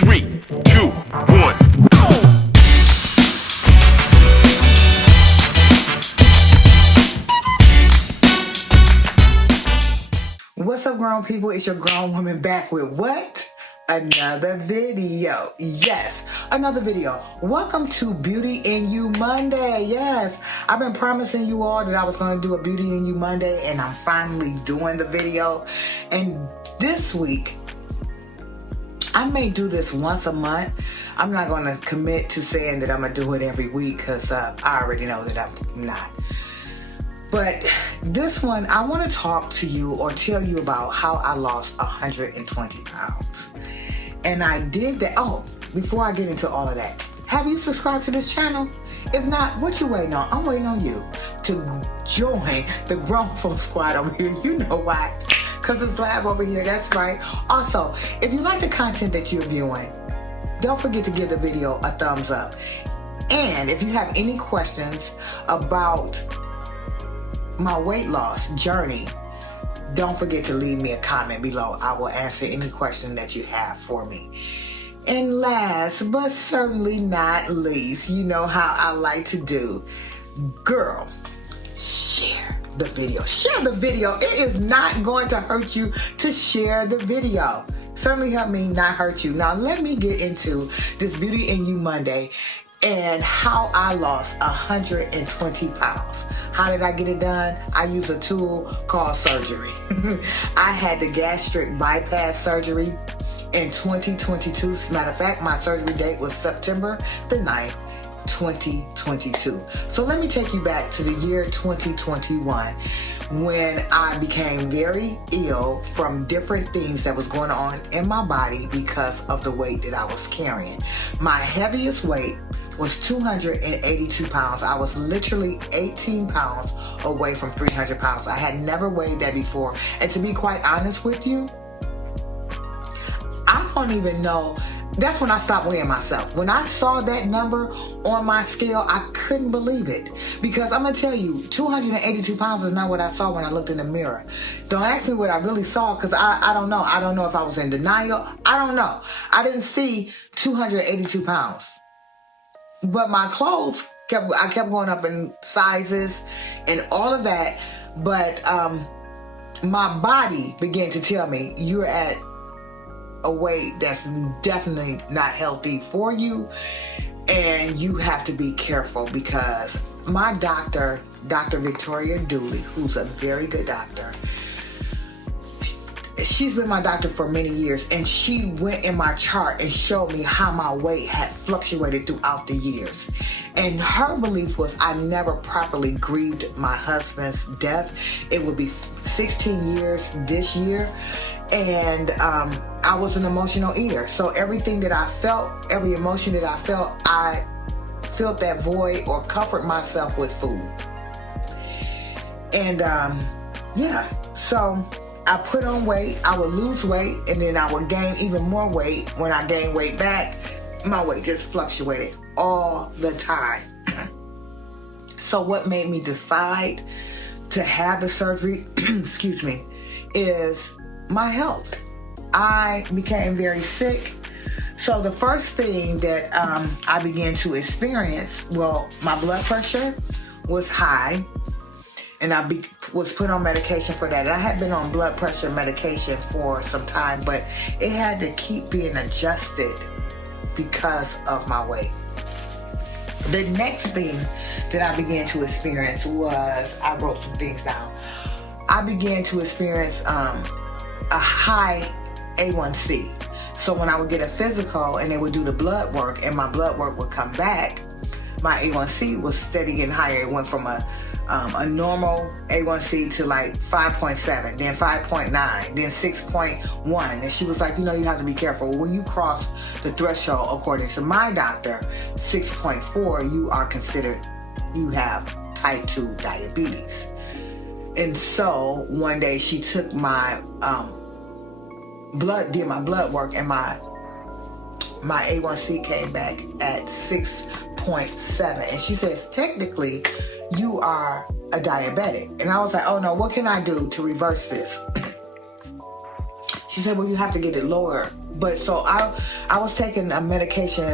3, 2, 1. What's up, grown people? It's your grown woman back with what? Another video. Yes, another video. Welcome to Beauty in You Monday. Yes, I've been promising you all that I was going to do a Beauty in You Monday, and I'm finally doing the video. And this week, I may do this once a month. I'm not going to commit to saying that I'm going to do it every week because I already know that I'm not. But this one, I want to talk to you or tell you about how I lost 120 pounds. And I did that. Oh, before I get into all of that, have you subscribed to this channel? If not, what you waiting on? I'm waiting on you to join the Grown Folk Squad over here. You know why? Because it's live over here. That's right. Also, if you like the content that you're viewing, don't forget to give the video a thumbs up. And if you have any questions about my weight loss journey, don't forget to leave me a comment below. I will answer any question that you have for me. And last but certainly not least, you know how I like to do. Girl, share the video. Share the video. It is not going to hurt you to share the video. Certainly help me not hurt you. Now let me get into this Beauty in You Monday and how I lost 120 pounds. How did I get it done? I use a tool called surgery. I had the gastric bypass surgery in 2022. As a matter of fact, my surgery date was September the 9th, 2022. So let me take you back to the year 2021 when I became very ill from different things that was going on in my body because of the weight that I was carrying. My heaviest weight was 282 pounds. I was literally 18 pounds away from 300 pounds. I had never weighed that before. And to be quite honest with you, I don't even know. That's when I stopped weighing myself. When I saw that number on my scale, I couldn't believe it. Because I'm going to tell you, 282 pounds is not what I saw when I looked in the mirror. Don't ask me what I really saw because I don't know. I don't know if I was in denial. I don't know. I didn't see 282 pounds. But my clothes, I kept going up in sizes and all of that. But my body began to tell me, you're at a weight that's definitely not healthy for you. And you have to be careful because my doctor, Dr. Victoria Dooley, who's a very good doctor, she's been my doctor for many years, and she went in my chart and showed me how my weight had fluctuated throughout the years. And her belief was I never properly grieved my husband's death. It would be 16 years this year. And I was an emotional eater. So everything that I felt, every emotion that I felt that void or comfort myself with food. And so I put on weight, I would lose weight, and then I would gain even more weight. When I gained weight back, my weight just fluctuated all the time. So what made me decide to have the surgery, excuse me, is my health. I became very sick. So the first thing that I began to experience, well, my blood pressure was high. And I was put on medication for that. And I had been on blood pressure medication for some time, but it had to keep being adjusted because of my weight. The next thing that I began to experience was, I wrote some things down. I began to experience a high A1C. So when I would get a physical and they would do the blood work and my blood work would come back, my A1C was steady getting higher. It went from a normal A1C to like 5.7, then 5.9, then 6.1. And she was like, you have to be careful. When you cross the threshold, according to my doctor, 6.4, you are considered, you have type 2 diabetes. And so one day she took my did my blood work, and my A1C came back at 6.7. And she says, technically, you are a diabetic. And I was like, oh no, what can I do to reverse this? She said, well, you have to get it lower. But so I was taking a medication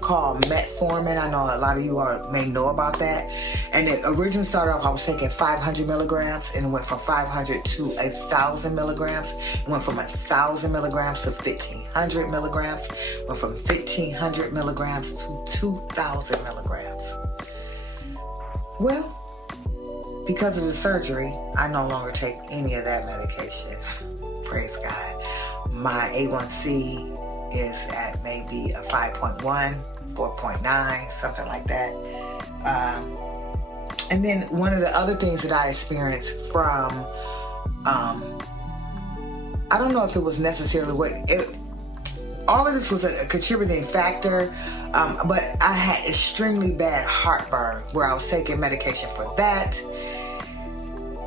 called metformin. I know a lot of you may know about that. And it originally started off, I was taking 500 milligrams, and it went from 500 to 1,000 milligrams. It went from 1,000 milligrams to 1,500 milligrams. Went from 1,500 milligrams to 2,000 milligrams. Well, because of the surgery, I no longer take any of that medication. Praise God. My A1C is at maybe a 5.1, 4.9, something like that. And then one of the other things that I experienced from, I don't know if it was necessarily all of this was a contributing factor, but I had extremely bad heartburn where I was taking medication for that.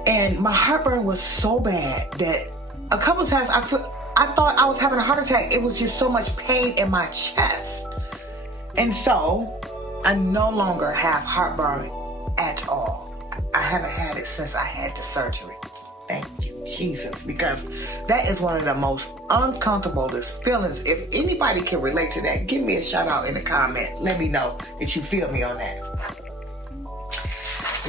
And my heartburn was so bad that a couple of times I thought I was having a heart attack. It was just so much pain in my chest. And so I no longer have heartburn at all. I haven't had it since I had the surgery. Thank you, Jesus, because that is one of the most uncomfortablest feelings. If anybody can relate to that, give me a shout out in the comment. Let me know that you feel me on that.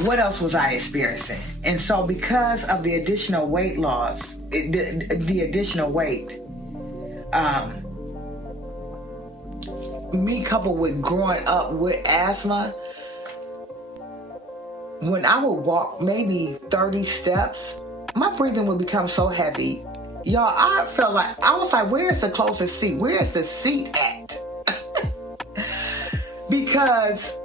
What else was I experiencing? And so because of the additional weight loss, the additional weight, me coupled with growing up with asthma, when I would walk maybe 30 steps, my breathing would become so heavy. Y'all, I felt like, I was like, where's the closest seat? Where's the seat at? Because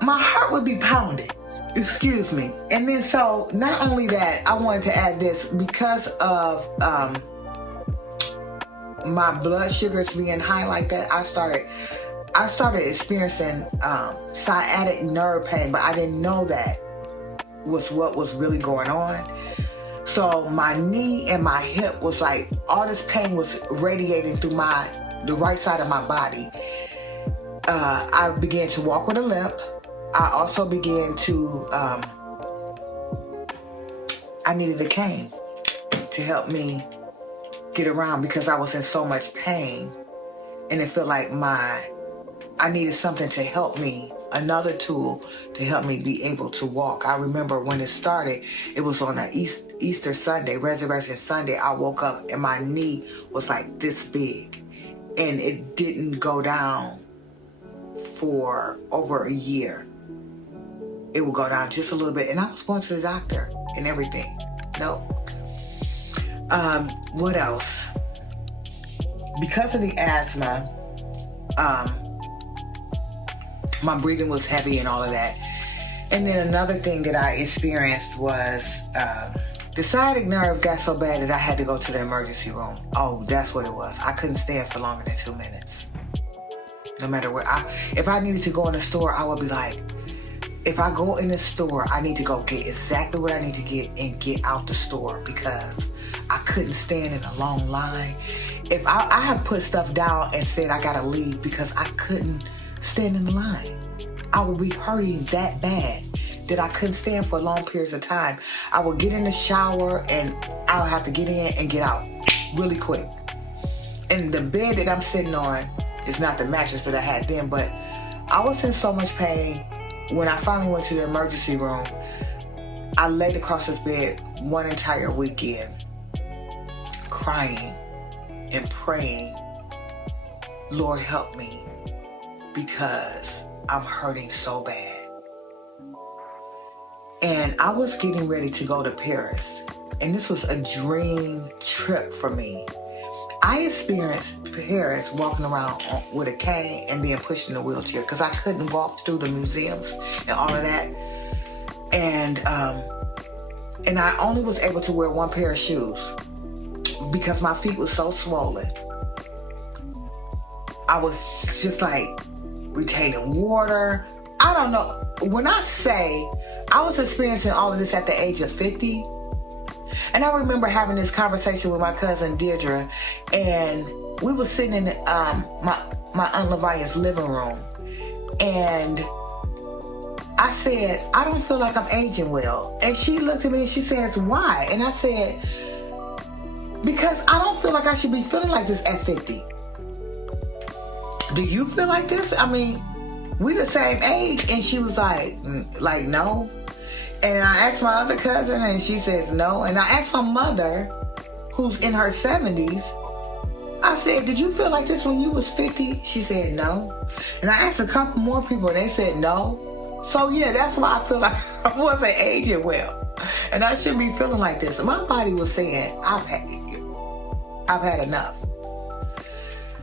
my heart would be pounding. Excuse me. And then so, not only that, I wanted to add this, because of my blood sugars being high like that, I started experiencing sciatic nerve pain, but I didn't know that was what was really going on. So my knee and my hip was like, all this pain was radiating through the right side of my body. I began to walk with a limp. I also began to, I needed a cane to help me get around because I was in so much pain, and it felt like I needed something to help me, another tool to help me be able to walk. I remember when it started, it was on a Easter Sunday, Resurrection Sunday. I woke up and my knee was like this big, and it didn't go down for over a year. It would go down just a little bit, and I was going to the doctor and everything. Nope. What else? Because of the asthma, my breathing was heavy and all of that. And then another thing that I experienced was the sciatic nerve got so bad that I had to go to the emergency room. Oh, that's what it was. I couldn't stand for longer than 2 minutes. No matter where if I needed to go in the store, I would be like, if I go in the store, I need to go get exactly what I need to get and get out the store, because I couldn't stand in a long line. If I have put stuff down and said I gotta leave because I couldn't stand in the line. I would be hurting that bad that I couldn't stand for long periods of time. I would get in the shower and I would have to get in and get out really quick. And the bed that I'm sitting on is not the mattress that I had then, but I was in so much pain. When I finally went to the emergency room, I laid across this bed one entire weekend, crying and praying, Lord, help me, because I'm hurting so bad. And I was getting ready to go to Paris, and this was a dream trip for me. I experienced Paris walking around with a cane and being pushed in a wheelchair because I couldn't walk through the museums and all of that. And I only was able to wear one pair of shoes because my feet were so swollen. I was just like retaining water. I don't know. When I say I was experiencing all of this at the age of 50, and I remember having this conversation with my cousin Deirdre, and we were sitting in my Aunt Lavia's living room, and I said, I don't feel like I'm aging well. And she looked at me and she says, why? And I said, Because I don't feel like I should be feeling like this at 50. Do you feel like this? I mean, we the same age, and she was like, no. And I asked my other cousin, and she says no. And I asked my mother, who's in her 70s, I said, did you feel like this when you was 50? She said no. And I asked a couple more people, and they said no. So yeah, that's why I feel like I wasn't aging well. And I shouldn't be feeling like this. My body was saying, I've had enough.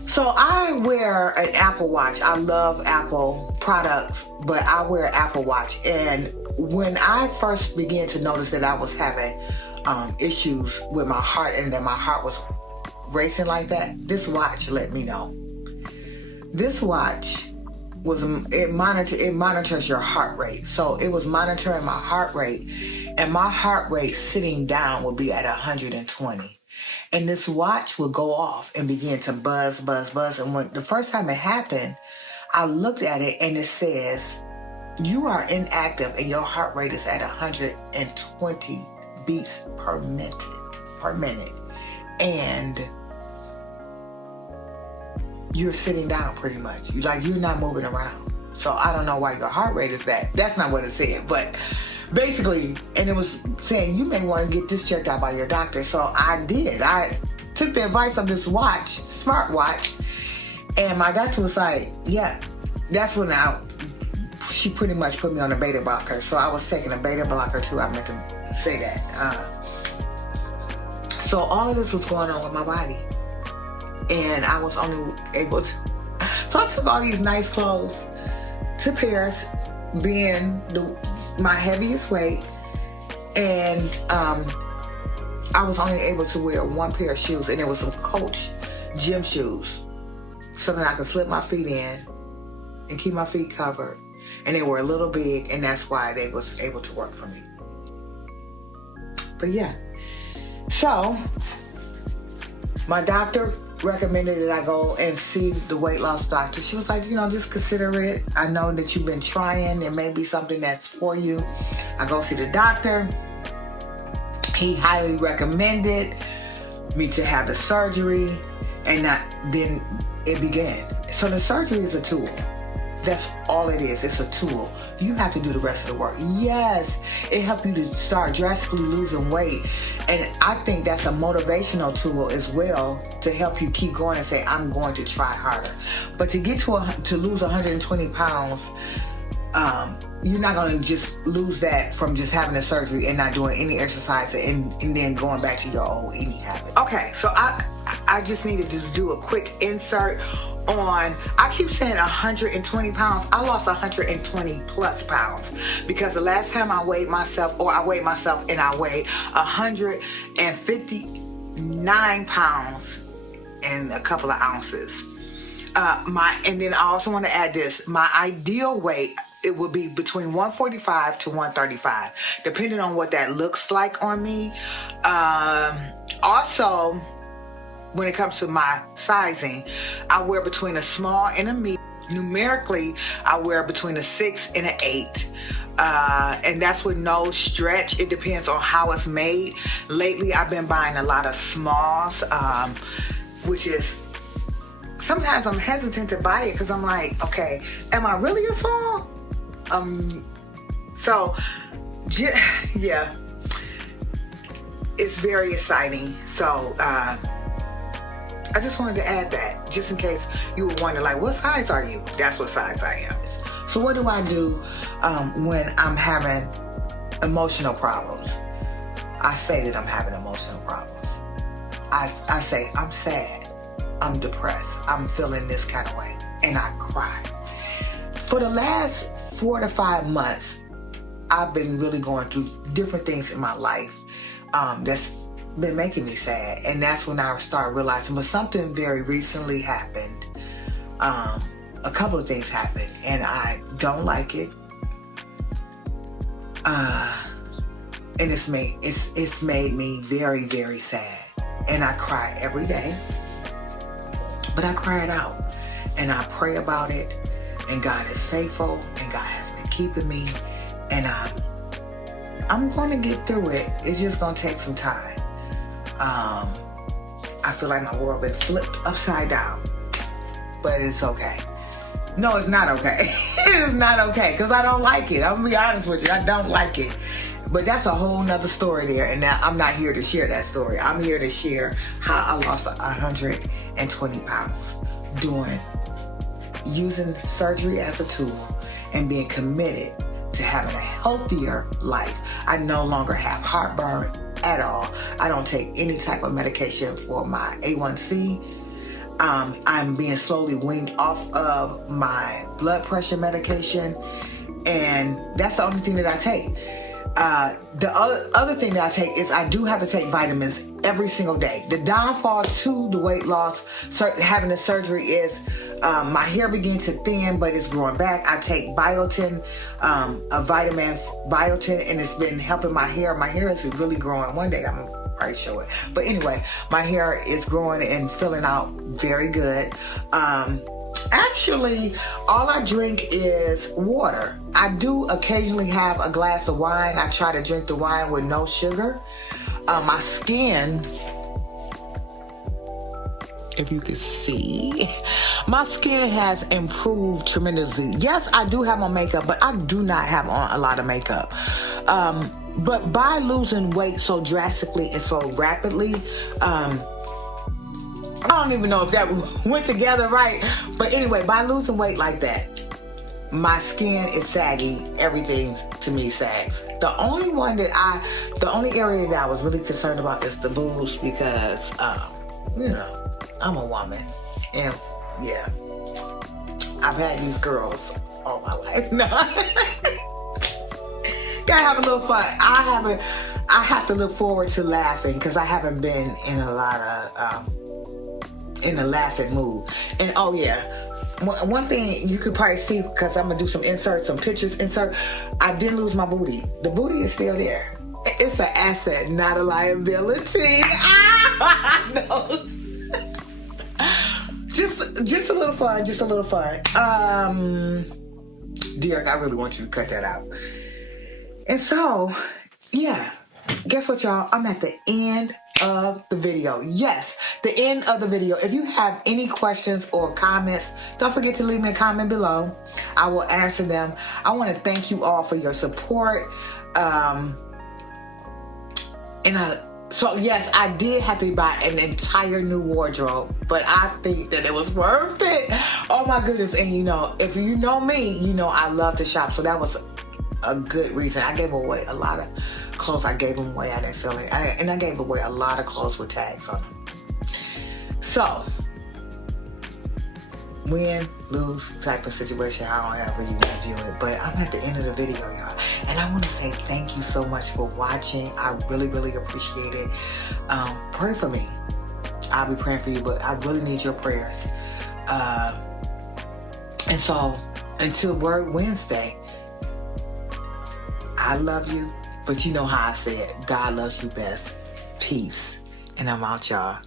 So I wear an Apple Watch. I love Apple products, but I wear an Apple Watch. And when I first began to notice that I was having issues with my heart and that my heart was racing like that, this watch let me know. This watch it monitors your heart rate. So it was monitoring my heart rate, and my heart rate sitting down would be at 120. And this watch would go off and begin to buzz. And when the first time it happened, I looked at it and it says, you are inactive and your heart rate is at 120 beats per minute. And you're sitting down pretty much. You're not moving around. So I don't know why your heart rate is that. That's not what it said. But basically, and it was saying you may want to get this checked out by your doctor. So I did. I took the advice of this watch, smartwatch, and my doctor was like, yeah, that's when she pretty much put me on a beta blocker. So I was taking a beta blocker too. I meant to say that. So all of this was going on with my body. And I was only able to... So I took all these nice clothes to Paris, being my heaviest weight. And I was only able to wear one pair of shoes. And it was some Coach gym shoes. Something I could slip my feet in and keep my feet covered. And they were a little big, and that's why they was able to work for me. But yeah. So, my doctor recommended that I go and see the weight loss doctor. She was like, just consider it. I know that you've been trying. It may be something that's for you. I go see the doctor. He highly recommended me to have the surgery, and then it began. So the surgery is a tool. That's all it is. It's a tool. You have to do the rest of the work. Yes, it helps you to start drastically losing weight. And I think that's a motivational tool as well to help you keep going and say, I'm going to try harder. But to get to lose 120 pounds, you're not going to just lose that from just having a surgery and not doing any exercise and then going back to your old eating habit. Okay, so I just needed to do a quick insert on, I keep saying 120 pounds. I lost 120 plus pounds because the last time I weighed myself and I weighed 159 pounds and a couple of ounces. And then I also want to add this, my ideal weight, it would be between 145 to 135, depending on what that looks like on me. Also, when it comes to my sizing, I wear between a small and a medium. Numerically, I wear between a 6 and an 8. And that's with no stretch. It depends on how it's made. Lately, I've been buying a lot of smalls, which is, sometimes I'm hesitant to buy it because I'm like, okay, am I really a small? Yeah, it's very exciting. So, I just wanted to add that, just in case you were wondering, like, what size are you? That's what size I am. So what do I do when I'm having emotional problems? I say that I'm having emotional problems. I say, I'm sad, I'm depressed, I'm feeling this kind of way, and I cry. For the last 4 to 5 months, I've been really going through different things in my life that's been making me sad, and that's when I started realizing, but something very recently happened. A couple of things happened, and I don't like it. And it's made me very, very sad, and I cry every day. But I cry it out, and I pray about it, and God is faithful, and God has been keeping me, and I'm going to get through it. It's just going to take some time. I feel like my world been flipped upside down. But it's okay. No, it's not okay. It's not okay because I don't like it. I'm gonna be honest with you. I don't like it. But that's a whole nother story there. And now I'm not here to share that story. I'm here to share how I lost 120 pounds using surgery as a tool and being committed to having a healthier life. I no longer have heartburn at all. I don't take any type of medication for my A1C. I'm being slowly weaned off of my blood pressure medication, and that's the only thing that I take. The other thing that I take is I do have to take vitamins every single day. The downfall to the weight loss, having the surgery, is my hair began to thin, but it's growing back. I take biotin, a vitamin biotin, and it's been helping my hair. My hair is really growing. One day I'm gonna probably show it. But anyway, my hair is growing and filling out very good. Actually, all I drink is water. I do occasionally have a glass of wine. I try to drink the wine with no sugar. My skin, if you could see, my skin has improved tremendously. Yes, I do have on makeup, but I do not have on a lot of makeup. But by losing weight so drastically and so rapidly, I don't even know if that went together right. But anyway, by losing weight like that, my skin is saggy. Everything to me sags. The only area that I was really concerned about is the boobs because, I'm a woman. And yeah, I've had these girls all my life. No. Gotta have a little fun. I have to look forward to laughing because I haven't been in a lot of, in a laughing mood. And oh yeah, one thing you could probably see, because I'm gonna do some pictures insert. I didn't lose my booty. The booty is still there. It's an asset, not a liability. No. Just a little fun. Just a little fun. Derek, I really want you to cut that out. And so, yeah. Guess what, y'all? I'm at the end of the video. Yes, the end of the video. If you have any questions or comments, don't forget to leave me a comment below. I will answer them. I want to thank you all for your support. So yes, I did have to buy an entire new wardrobe, but I think that it was worth it. Oh my goodness. And if you know me, I love to shop. So that was a good reason. I gave away a lot of clothes. I gave them away. I didn't sell it. And I gave away a lot of clothes with tags on them. So, win, lose type of situation, however you want to view it. But I'm at the end of the video, y'all. And I want to say thank you so much for watching. I really, really appreciate it. Pray for me. I'll be praying for you, but I really need your prayers. And so, until Word Wednesday, I love you, but you know how I say it. God loves you best. Peace. And I'm out, y'all.